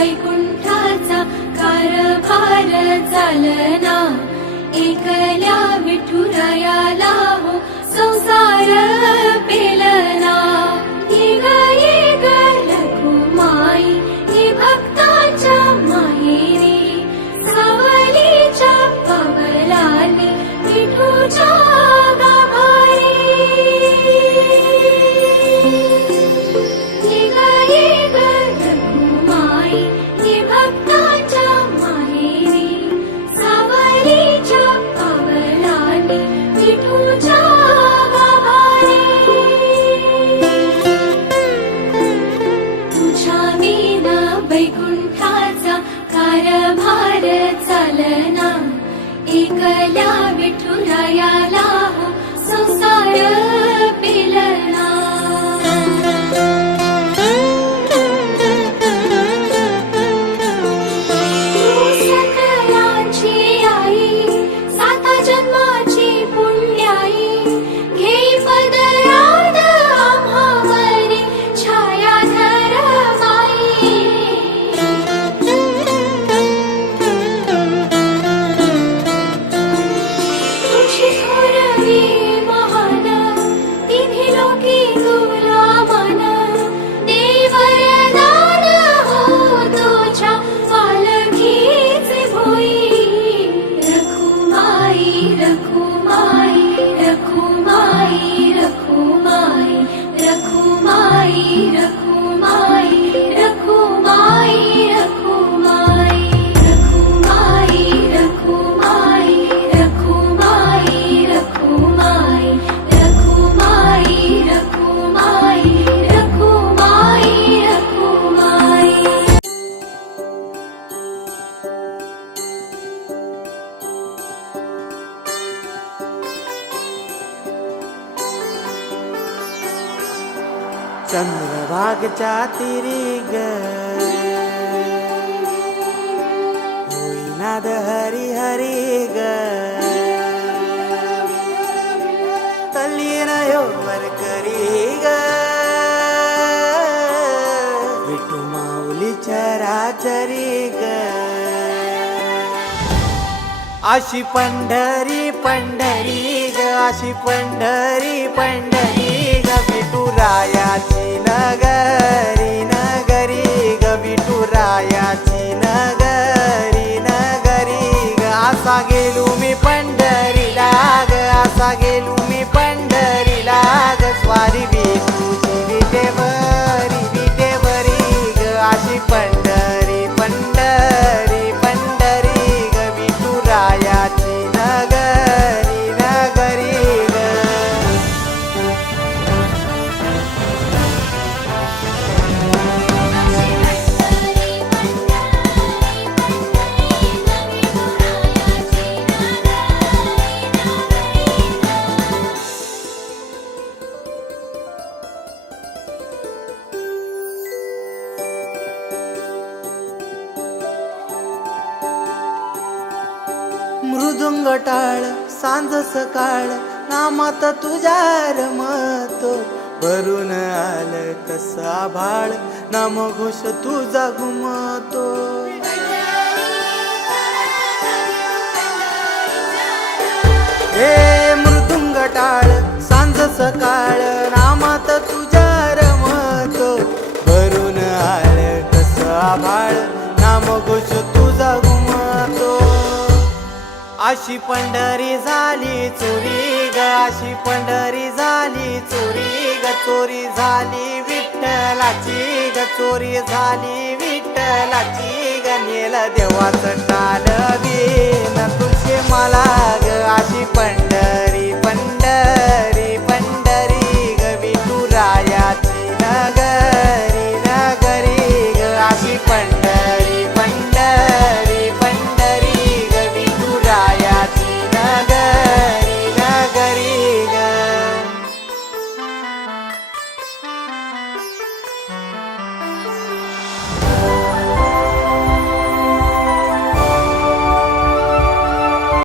वैकुंठाचा कारभार चालना, एकल्या विठुरायाला हो संसार पेलना। ये ग रखुमाई हे भक्ताच्या माहेरी, सावलीच्या पावलाने विठूच्या गाभारी। ये ग रखुमाई हे भक्ताच्या माहेरी, सावलीच्या पावलाने विठूच्या गाभारी। तुझ्या विना वैकुंठाचा कारभार चालना, एकल्या विठुरायाला हो संसार पेलना। तू सकलांची आई, साता जन्माची पुण्याई, घेई पदरात आम्हावरी छायाधर माई। तुझी थोरवी महान, तिन्ही लोकी तुला मान, देई वरदान हो तुझ्या पालखीचे भोई। रखुमाई रखुमाई रखुमाई रखुमाई रखुमाई रखुमाई रखुमाई रखुमाई रखुमाई रखुमाई रखुमाई रखुमाई रखुमाई रखुमाई रखुमाई रखुमाई। चंद्रभागच्या तिरी ग होईनाद हरी हरी ग, तल्लीन यो वरकरी ग विठू माऊली चराचरी ग। अशी पंढरी पंढरी ग, अशी पंढरी पंढरी ग विठुरायाची नगरी नगरी ग, विठुरायाची नगरी नगरी ग। असा गेलो मी पंढरीला ग, असा गेलो मी पंढरीला ग, स्वारी विठूची विटेवरी विटेवरी ग। अशी पंढरी पंढरी पंढरी ग विठुरायाची नगरी नगरी ग। मृदुंग टाळ सांज सकाळ, नामात तुझ्या रमतो, भरून आलं कसं आभाळ, नामघोष तुझा घुमतो। हे मृदुंग टाळ सांज सकाळ, नामात तुझ्या रमतो, भरून आलं कसं आभाळ, नामघोष तुझा घुमतो। अशी पंढरी झाली चोरी ग, अशी पंढरी झाली चोरी ग, चोरी झाली विठ्ठलाची ग, चोरी झाली विठ्ठलाची ग। नेल देवाचं टाळ बिन तुझे मला ग, अशी पंढरी